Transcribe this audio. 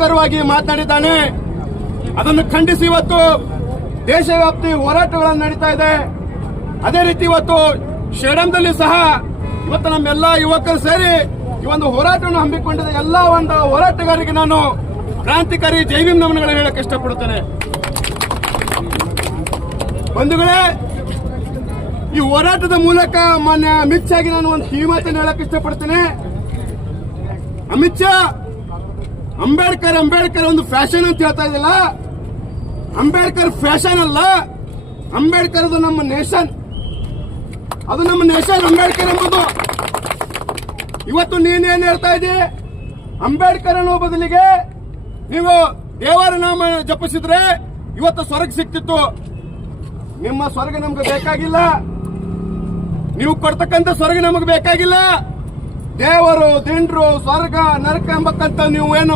ಮಾತನಾಡಿದ್ದಾನೆ. ಅದನ್ನು ಖಂಡಿಸಿ ಇವತ್ತು ದೇಶವ್ಯಾಪಿ ಹೋರಾಟಗಳನ್ನು ನಡೀತಾ ಇದೆ. ಅದೇ ರೀತಿ ಇವತ್ತು ಸ್ಟೇಡಿಯಂದಲ್ಲಿ ಸಹ ಇವತ್ತು ನಮ್ಮೆಲ್ಲ ಯುವಕರು ಸೇರಿ ಈ ಒಂದು ಹೋರಾಟವನ್ನು ಹಮ್ಮಿಕೊಂಡಿದ್ದ ಎಲ್ಲ ಒಂದು ಹೋರಾಟಗಾರರಿಗೆ ನಾನು ಕ್ರಾಂತಿಕಾರಿ ಜೈ ಭೀಮ್ ನಮನಗಳನ್ನು ಹೇಳಕ್ಕೆ ಇಷ್ಟಪಡುತ್ತೇನೆ. ಬಂಧುಗಳೇ, ಈ ಹೋರಾಟದ ಮೂಲಕ ಮಾನ್ಯ ಅಮಿತ್ ಶಾಗೆ ನಾನು ಒಂದು ಕಿವಿ ಮಾತನ್ನು ಹೇಳಕ್ಕೆ ಇಷ್ಟಪಡ್ತೇನೆ. ಅಮಿತ್ ಶಾ ಅಂಬೇಡ್ಕರ್ ಒಂದು ಫ್ಯಾಷನ್ ಅಂತ ಹೇಳ್ತಾ ಇದ್ದಿಲ್ಲ. ಅಂಬೇಡ್ಕರ್ ಫ್ಯಾಷನ್ ಅಲ್ಲ, ಅಂಬೇಡ್ಕರ್ ಅದು ನಮ್ಮ ನೇಷನ್. ಅದು ನಮ್ಮ ನೇಷನ್ ಅಂಬೇಡ್ಕರ್ ಎಂಬುದು. ಇವತ್ತು ನೀನೇನ್ ಹೇಳ್ತಾ ಇದ್ದೀ? ಅಂಬೇಡ್ಕರ್ ಅನ್ನೋ ಬದಲಿಗೆ ನೀವು ದೇವರ ನಾಮ ಜಪಿಸಿದ್ರೆ ಇವತ್ತು ಸ್ವರ್ಗ ಸಿಕ್ತಿತ್ತು. ನಿಮ್ಮ ಸ್ವರ್ಗ ನಮ್ಗೆ ಬೇಕಾಗಿಲ್ಲ. ನೀವು ಕೊಡ್ತಕ್ಕಂಥ ಸ್ವರ್ಗ ನಮಗೆ ಬೇಕಾಗಿಲ್ಲ. ದೇವರು, ದಿಂಡ್ರು, ಸ್ವರ್ಗ, ನರಕ ಎಂಬಕ್ಕಂತ ನೀವು ಏನು